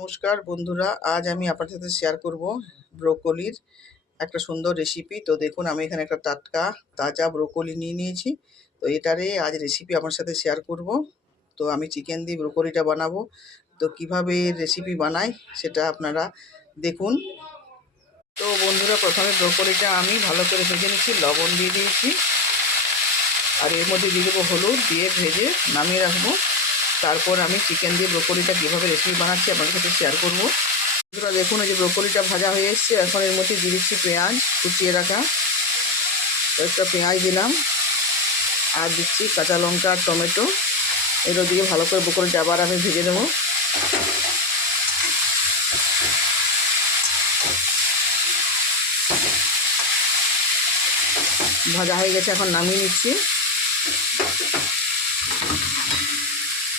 নমস্কার বন্ধুরা, আজ আমি আপনাদের সাথে শেয়ার করব ব্রোকলির একটা সুন্দর রেসিপি। তো দেখুন, আমি এখানে একটা টাটকা তাজা ব্রোকলি নিয়ে নিয়েছি। তো এটারে আজ রেসিপি আপনার সাথে শেয়ার করব। তো আমি চিকেন দিয়ে ব্রোকলিটা বানাবো। তো কিভাবে রেসিপি বানাই সেটা আপনারা দেখুন। তো বন্ধুরা, প্রথমে ব্রোকলিটা আমি ভালো করে ভেজে নিচ্ছি, লবণ দিয়ে দিয়েছি, আর এর মধ্যে দিয়ে দেবো হলুদ, দিয়ে ভেজে নামিয়ে রাখবো। তারপর আমি চিকেন দিয়ে ব্রোকলিটা কীভাবে রেসিপি বানাচ্ছি আপনাদের সাথে শেয়ার করব। বন্ধুরা দেখুন, এই যে ব্রোকলিটা ভাজা হয়ে এসছে। এখন এর মধ্যে দিয়ে দিচ্ছি পেঁয়াজ কুচিয়ে রাখা, একটা পেঁয়াজ দিলাম, আর দিচ্ছি কাঁচা লঙ্কা আর টমেটো। এগুলো দিয়ে ভালো করে ব্রোকলিটা আবার আমি ভেজে নেব। ভাজা হয়ে গেছে, এখন নামিয়ে নিচ্ছি।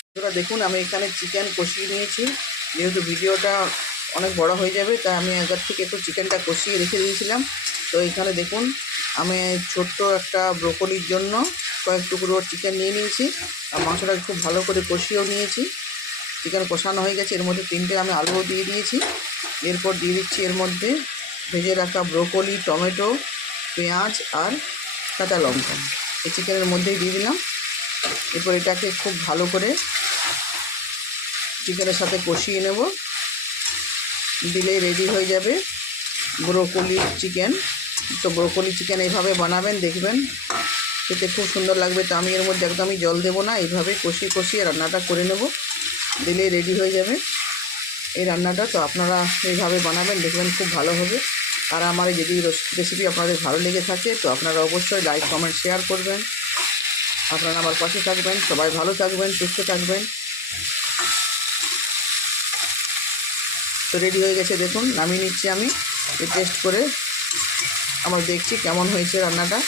বন্ধুরা দেখুন, আমি এখানে চিকেন কষিয়ে নিয়েছি। যেহেতু ভিডিওটা অনেক বড় হয়ে যাবে, তাই আমি আগের থেকে একটু চিকেনটা কষিয়ে রেখে দিয়েছিলাম। তো এখানে দেখুন, আমি ছোট্ট একটা ব্রোকলির জন্য কয়েক টুকরো চিকেন নিয়ে নিয়েছি, আর মাংসটাকে খুব ভালো করে কষিয়েও নিয়েছি। চিকেন কষানো হয়ে গেছে, এর মধ্যে 3টে আমি আলুও দিয়ে দিয়েছি। এরপর দিয়ে দিচ্ছি এর মধ্যে ভেজে রাখা ব্রোকলি, টমেটো, পেঁয়াজ আর কাঁচা লঙ্কা। এই চিকেনের মধ্যেই দিয়ে দিলাম। এরপর এটাকে খুব ভালো করে চিকেনের সাথে কষিয়ে নেব। দিলেই রেডি হয়ে যাবে ব্রোকলি চিকেন। তো ব্রোকলি চিকেন এইভাবে বানাবেন, দেখবেন খেতে খুব সুন্দর লাগবে। তো আমি এর মধ্যে একদমই জল দেবো না, এইভাবে কষিয়ে কষিয়ে রান্নাটা করে নেব, দিলেই রেডি হয়ে যাবে এই রান্নাটা। তো আপনারা এইভাবে বানাবেন, দেখবেন খুব ভালো হবে। আর আমার এই যদি রেসিপি আপনাদের ভালো লেগে থাকে, তো আপনারা অবশ্যই লাইক, কমেন্ট, শেয়ার করবেন। আপনারা আমার পাশে থাকবেন। সবাই ভালো থাকবেন, সুস্থ থাকবেন। তো রেডি হয়ে গেছে, দেখুন নামিয়ে নিচ্ছি আমি। টেস্ট করে আমার দেখছি কেমন হয়েছে রান্নাটা।